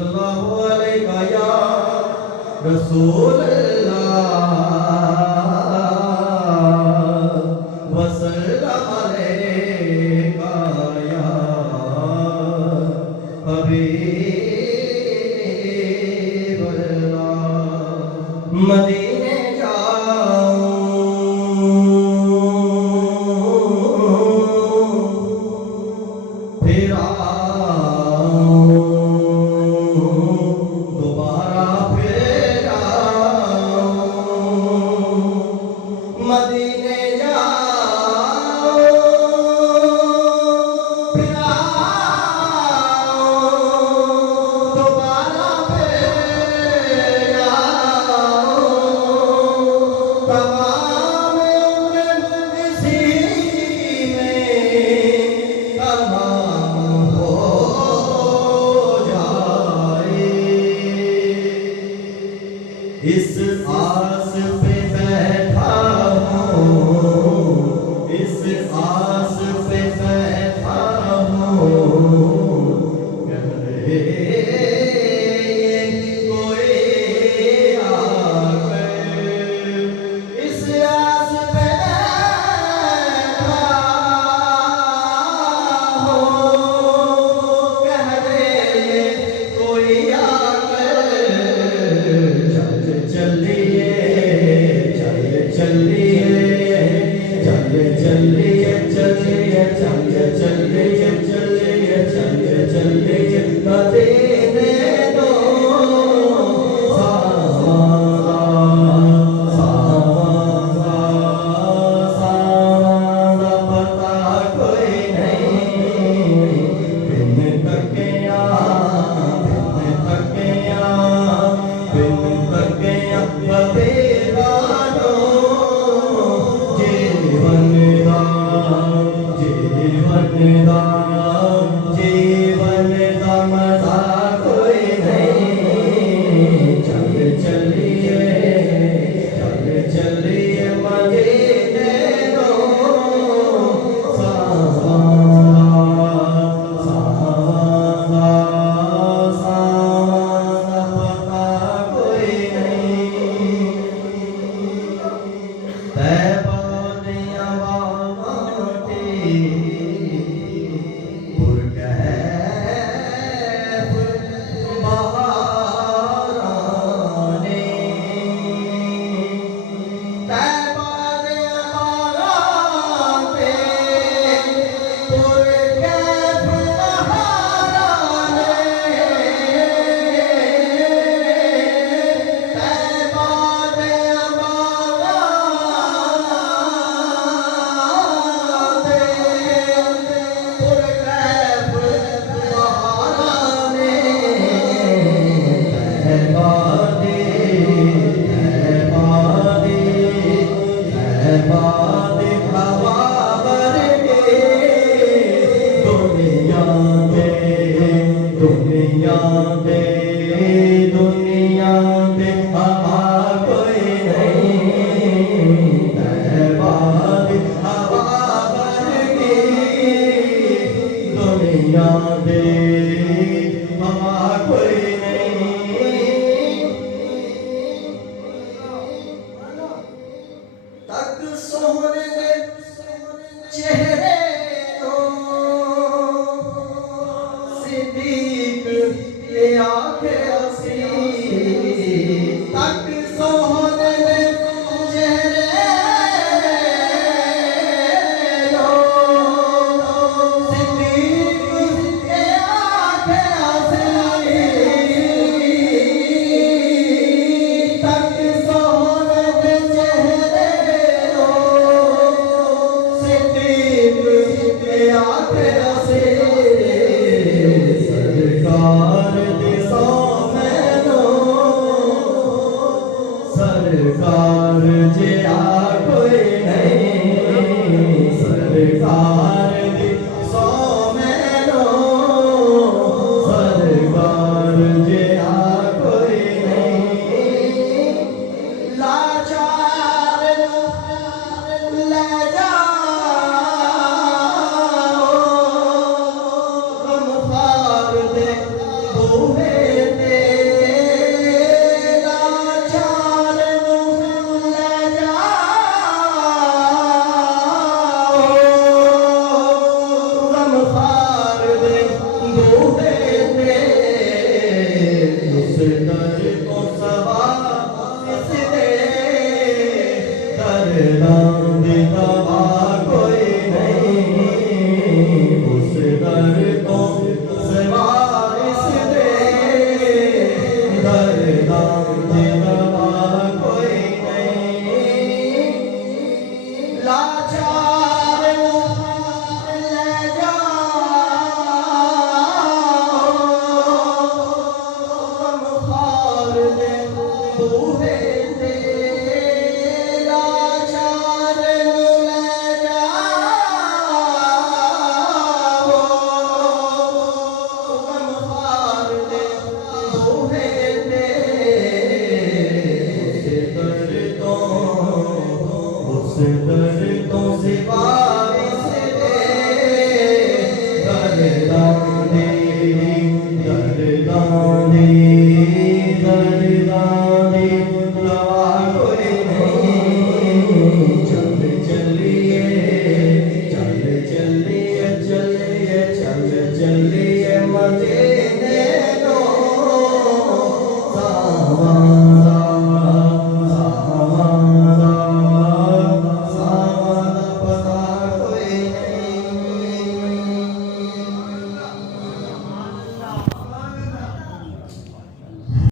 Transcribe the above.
सल्लल्लाहु अलैका या रसूल अल्लाह वसल्लम अलैका या हबीब अल्लाह। मदीने जाऊं फिर दोबारा फिर मदीने जाऊं फिर दोबारा फिर तमाम उम्र इसी में तमाम हो जाए। इस आस पे बैठा हूँ, इस आस पे बैठा हूँ, कहे कोई आकर। इस आस पे बैठा हूँ, कह दे कोई आकर। चलिए चलिए चलिए चलिए चलिए चलिए चलिए चलिए चलिए चलिए चलिए मदीने दो पता कोई नहीं बिन तकिया बिन तकिया बिन तकिया तेरा नो जीवन दा जीवन दा जीवन दा मजा कोई नहीं। चल चलिए चल चलिए मदीने दो पता कोई नहीं। तैबा दियां बागां पुरकैफ बहारां ने। तैबा दियां बागां पुरकैफ बहारां ने। तैबा दियां दुनिया दे हवा कोई नहीं। तैबा दी हवा वर्गी दुनिया दे हवा कोई नहीं। तक सोहने दे चेहरे तो सिद्दीक ये दर